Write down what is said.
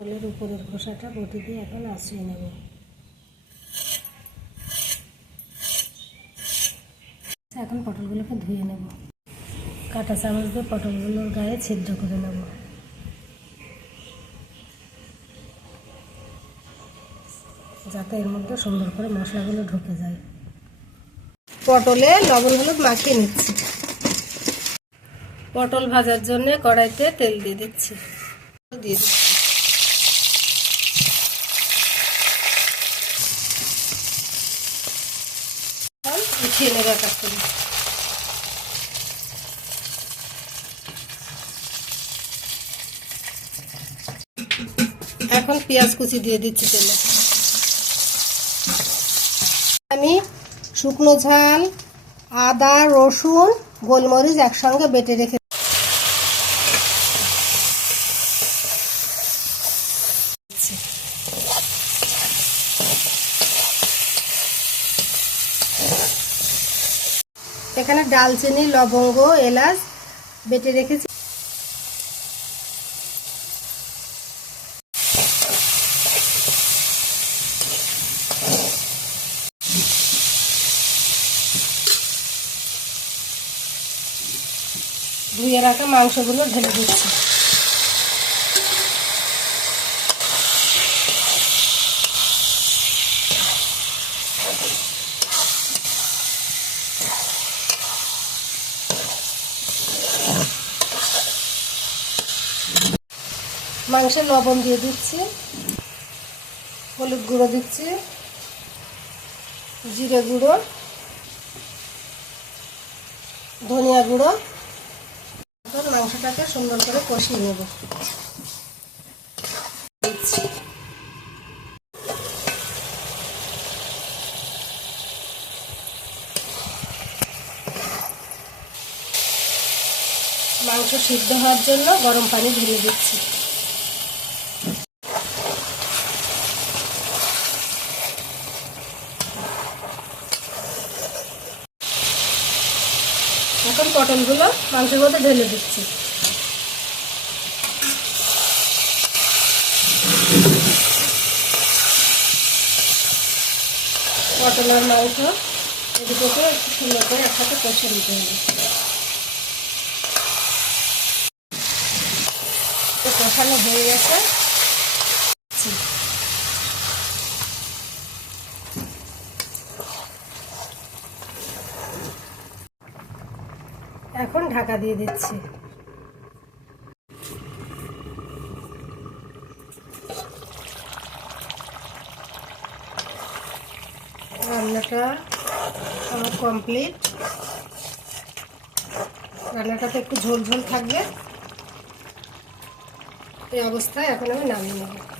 পটলের উপরের খোসাটা বটি দিয়ে এখন আশ্রয় নেব। এখন পটলগুলোকে ধুয়ে নেব। কাঁটা চামচ দিয়ে পটলগুলোর গায়ে ছিদ্র করে নেব। যাতে এর মধ্যে সুন্দর করে মশলাগুলো ঢুকে যায়। পটলে লবণ হলুদ মাখিয়ে নিচ্ছি। পটল ভাজার জন্য কড়াইতে তেল দিয়ে দিচ্ছি। দিয়ে দিচ্ছি। উঠিয়ে নেবে এক করে। এখন পেঁয়াজ কুচি দিয়ে দিচ্ছি তেলে। আমি শুকনো ঝাল, আদা, রসুন, গোলমরিচ একসঙ্গে বেটে রেখে এখানে ডালচিনি লবঙ্গ এলাচ বেটে রেখেছি। ধুয়ে রাখা মাংসগুলো ঢেলে দিচ্ছি। মাংসে লবণ দিয়ে দিচ্ছি, হলুদ গুঁড়ো দিচ্ছি, জিরে গুঁড়ো, ধনিয়া গুঁড়ো এখন মাংসটাকে সুন্দর করে কষিয়ে নেব। মাংস সিদ্ধ হওয়ার জন্য গরম পানি ঢেলে দিচ্ছি এখন পটলগুলো মাংসের মধ্যে ঢেলে দিচ্ছি। পটল আর মাংস এদিকে একটু সুন্দর করে একসাথে কষে নিতে হবে। কষানো হয়ে গেছে। এখন ঢাকা দিয়ে দিচ্ছি। রান্নাটা আমার কমপ্লিট রান্নাটাতে একটু ঝোল ঝোল থাকবে। এই অবস্থায় এখন আমি নামিয়ে নেব।